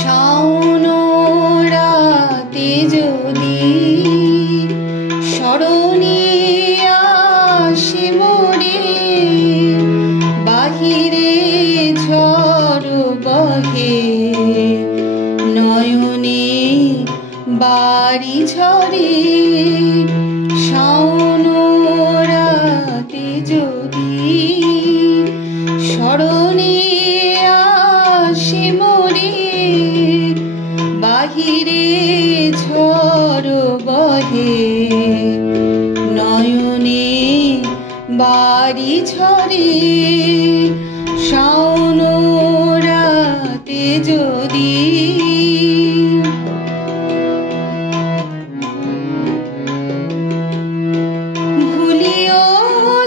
শাওন রাতে যদি স্মরণে আসে মোরে, বাহিরে ঝড় বহে নয়নে বাড়ি ঝরে। শাওন রাতে যদি স্মরণে আসে মোরে, বাহিরে ঝড় বহে নয়নে বাড়ি ঝরে। শাওন রাতে যদি ভুলিও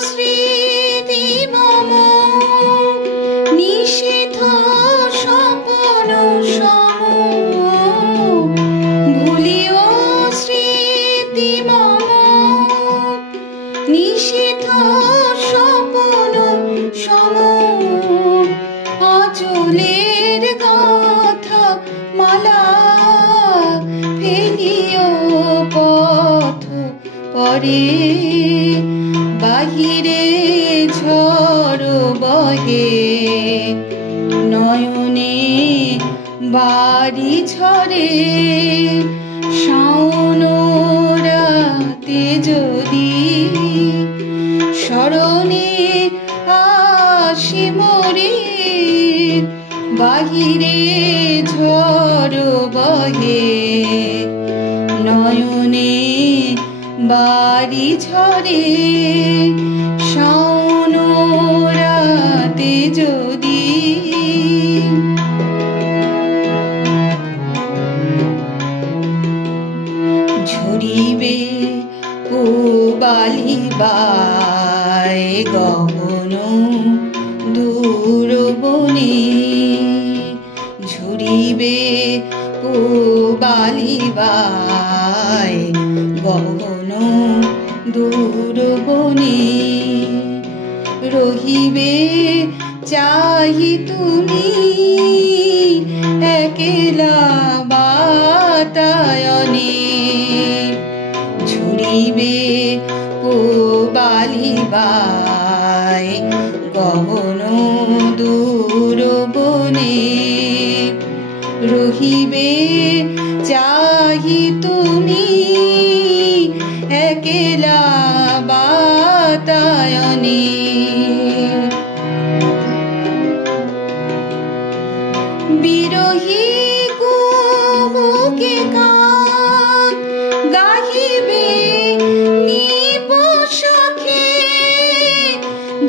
স্মৃতি মম নিষিদ্ধ স্বপ্ন সম, ভুলিও স্মৃতি মম নিষিদ্ধ স্বপ্ন সম। আঁচলের কথা মালা ফেলিও পথ পরে, বাহিরে ঝড় বহে নয়নে বাড়ি ঝরে। শাওন রাতে যদি স্মরণে আসে মোরে, বাহিরে ঝড় বহে নয়নে বাড়ি ঝরে। শাওন রাতে যদি ঝরিবে পূবালি বায় গগন দূর বনে, ঝরিবে পূবালি বায় গগন দূর বনে। রহিবে চাহি তুমি একলা বাতায়নে, ঝরিবে পূবালি বায় গগন দূর বনে। রহিবে চাহি তুমি একলা বাতায়নে। বিরহী কুহুকে কাক গাহিবে নিপসখে,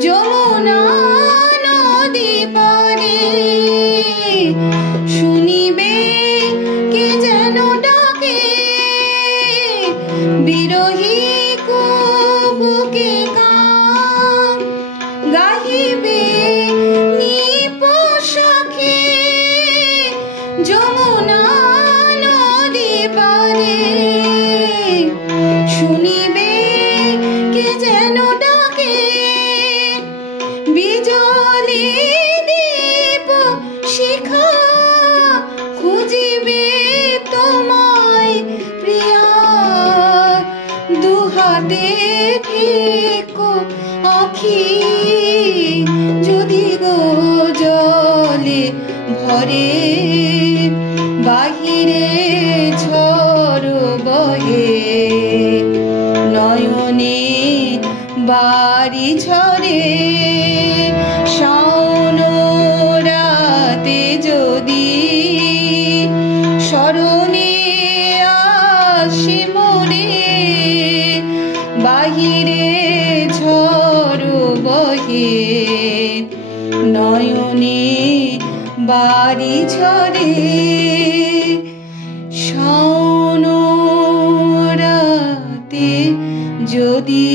যমুনা নদী পারে শুনিবে কে যেন ডাকে। বিরহী কুহুকে কাক গাহিবে নিপসখে, যমুনা নদী পারে শুনিবে কে যেন ডাকে। বিজলি দীপ শিখা খুঁজিবে তোমায় প্রিয়া, দুহাতে ঠেকো আখি যদি গো জলে ভরে, বাহিরে ঝড় বহে নয়নে বাড়ি ঝরে। শাওন রাতে যদি স্মরণে আসে মোরে, বাহিরে ঝড় বহে নয়নে বাড়ি ঝরে। শাওন রাতে যদি